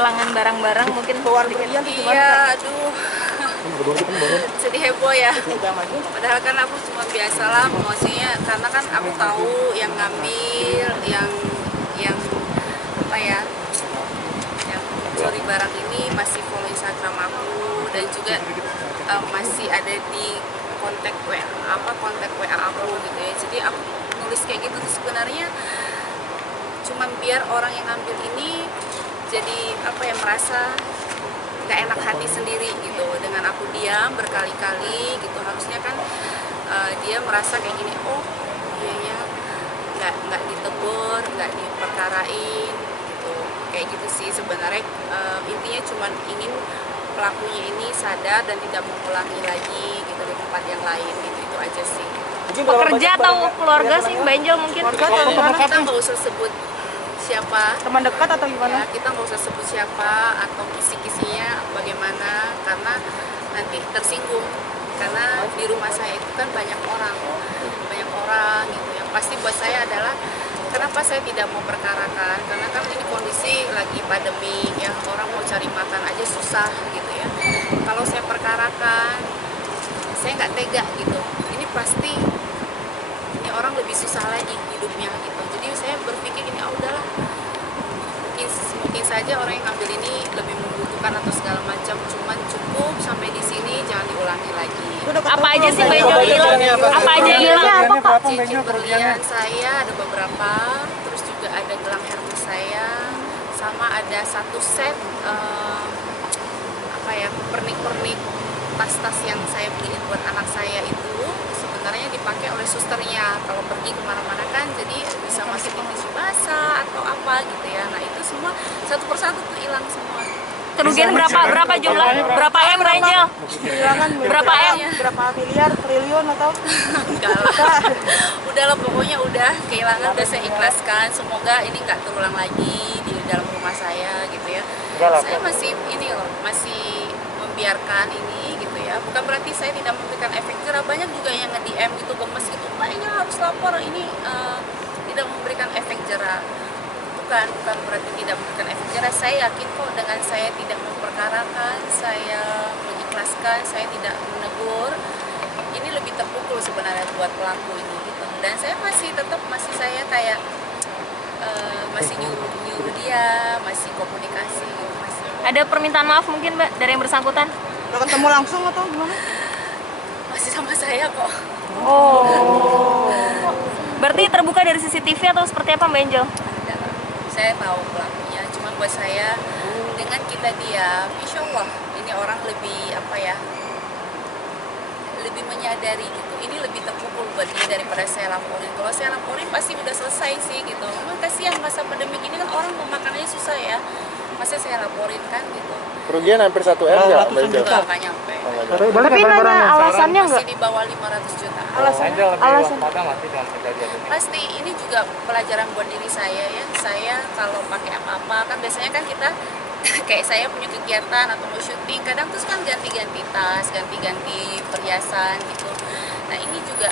kehilangan barang-barang mungkin berlian itu gimana? Iya, aduh. Sedih heboh ya. Padahal kan aku cuma biasalah, maksudnya karena kan aku tahu yang ngambil, yang apa ya, yang curi barang ini masih follow Instagram aku dan juga masih ada di kontak WA aku gitu ya. Jadi aku nulis kayak gitu tuh sebenarnya cuman biar orang yang ngambil ini jadi apa ya, merasa gak enak hati sendiri gitu dengan aku diam berkali-kali gitu. Harusnya kan dia merasa kayak gini, oh iya ya, nggak ditegur, nggak diperkarain gitu, kayak gitu sih sebenarnya. Intinya cuman ingin pelakunya ini sadar dan tidak mengulangi lagi gitu di tempat yang lain gitu, itu aja sih. Pekerja atau keluarga sih Mbak Angel mungkin? Kita nggak usah sebut siapa, Teman dekat atau gimana? ya, kita nggak usah sebut siapa atau kisi-kisinya bagaimana, karena nanti tersinggung. Karena di rumah saya itu kan banyak orang gitu. Yang pasti buat saya adalah kenapa saya tidak mau perkarakan, karena kan ini kondisi lagi pandemi ya, orang mau cari makan aja susah gitu ya. Kalau saya perkarakan, saya nggak tega gitu, ini pasti ini orang lebih susah lagi hidupnya gitu. Jadi saya berpikir gini, udahlah, mungkin saja orang yang ngambil ini lebih membutuhkan atau segala macam, cuman cukup sampai di sini, jangan diulangi lagi. Apa aja sih Mbak Angel hilang? Apa aja yang hilang? Cincin berlian saya ada beberapa, terus juga ada gelang Hermes saya, sama ada satu set apa ya, pernik-pernik tas-tas yang saya beliin buat anak saya itu sebenarnya dipakai oleh susternya kalau pergi kemana-mana kan, jadi bisa masukin tisu basah atau apa gitu ya. Nah itu semua satu persatu tuh hilang semua. Kerugian berapa jumlah? Berapa M Mbak Angel? Kehilangan Berapa M? Berapa miliar, triliun atau? Enggak lah. Udah lah, pokoknya udah kehilangan, udah saya ikhlaskan. Semoga ini nggak terulang lagi di dalam rumah saya gitu ya. Saya masih ini loh, masih membiarkan ini gitu ya. Bukan berarti saya tidak memberikan efek jerah. Banyak juga yang nge-DM gitu, gemes gitu, Mbak ini harus lapor, ini tidak memberikan efek jerah. Bukan berarti tidak memberikan efek jerah. Saya yakin kok dengan saya tidak memperkarakan, saya mengikhlaskan, saya tidak menegur, ini lebih terpukul sebenarnya buat pelaku ini gitu. Dan saya masih saya kayak masih nyuruh dia, masih komunikasi gitu, masih. Ada permintaan maaf mungkin Mbak dari yang bersangkutan? Udah ketemu langsung atau gimana? Masih sama saya kok. Oh. Berarti terbuka dari CCTV atau seperti apa Mbak Angel? Saya tahu pelakunya, cuma buat saya dengan kita diam, insya Allah ini orang lebih apa ya, lebih menyadari gitu. Ini lebih terpukul buat dia daripada saya laporin. Kalau saya laporin pasti udah selesai sih gitu. Memang kasihan masa pandemi ini kan orang mau makan aja susah ya. Masa saya laporin kan gitu. Kerugian hampir 1 M nggak? Nggak nyampe. Tapi nanya alasannya nggak? Masih di bawah 500 juta. Alasan. Pasti ini juga pelajaran buat diri saya ya. Saya kalau pakai apa-apa kan biasanya kan kita kayak saya punya kegiatan atau mau syuting, kadang terus kan ganti-ganti tas, ganti-ganti perhiasan gitu. Nah ini juga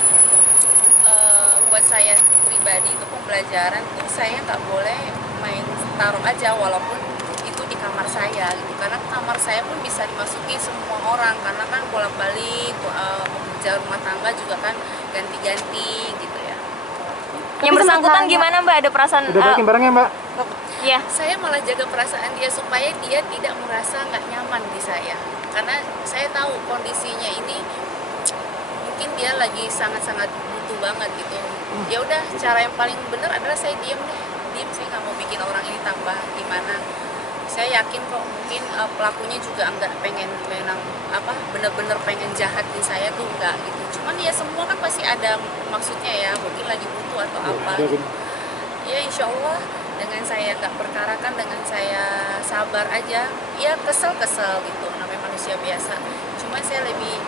buat saya pribadi itu pembelajaran tuh, saya nggak boleh main taruh aja walaupun itu di kamar saya gitu, karena kamar saya pun bisa dimasuki semua orang karena kan bolak-balik pekerja rumah tangga juga kan ganti-ganti gitu ya. Yang bersangkutan gimana Mbak? Ada perasaan? Udah balikin barangnya Mbak? Iya. Saya malah jaga perasaan dia supaya dia tidak merasa nggak nyaman di saya, karena saya tahu kondisinya ini mungkin dia lagi sangat-sangat butuh banget gitu. Ya udah, cara yang paling benar adalah saya diem, saya nggak mau bikin orang ini tambah gimana. Saya yakin kok mungkin pelakunya juga nggak pengen bener-bener pengen jahatin saya tuh, enggak gitu. Cuman ya semua kan pasti ada maksudnya ya, mungkin lagi butuh atau apa gitu. Ya insya Allah dengan saya nggak perkarakan, dengan saya sabar aja, ya kesel gitu, namanya manusia biasa. Cuma saya lebih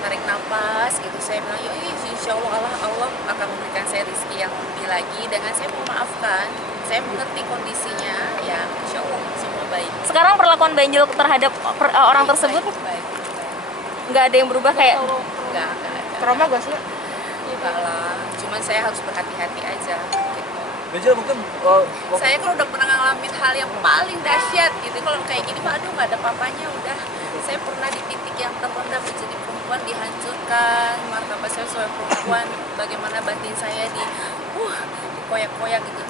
tarik nafas gitu, saya bilang ya insya Allah Allah akan memberikan saya rezeki yang lebih lagi, dengan saya memaafkan, saya mengerti kondisinya, ya insya Allah semua baik. Sekarang perlakuan Mbak Angel terhadap orang tersebut Baik. nggak ada yang berubah kayak? Nggak ada. Trauma gak sih? Enggak lah, cuman saya harus berhati-hati aja gitu. Benjol mungkin Saya kan udah pernah ngalamin hal yang paling dahsyat gitu. Kalau kayak gini mah aduh nggak ada papanya udah. Saya pernah di titik yang terendah menjadi perempuan dihancurkan, martabat saya sebagai perempuan, bagaimana batin saya dikoyak-koyak gitu.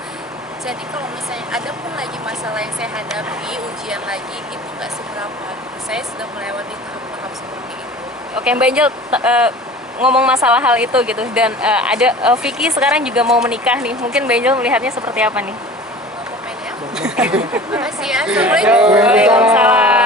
Jadi kalau misalnya ada pun lagi masalah yang saya hadapi, ujian lagi, itu nggak seberapa. Saya sudah melewati tahap-tahap seperti itu. Oke, Mbak Angel, ngomong masalah hal itu gitu, dan ada Vicky sekarang juga mau menikah nih. Mungkin Mbak Angel melihatnya seperti apa nih? Mau komen ya? Makasih ya. Assalamualaikum. Waalaikumsalam.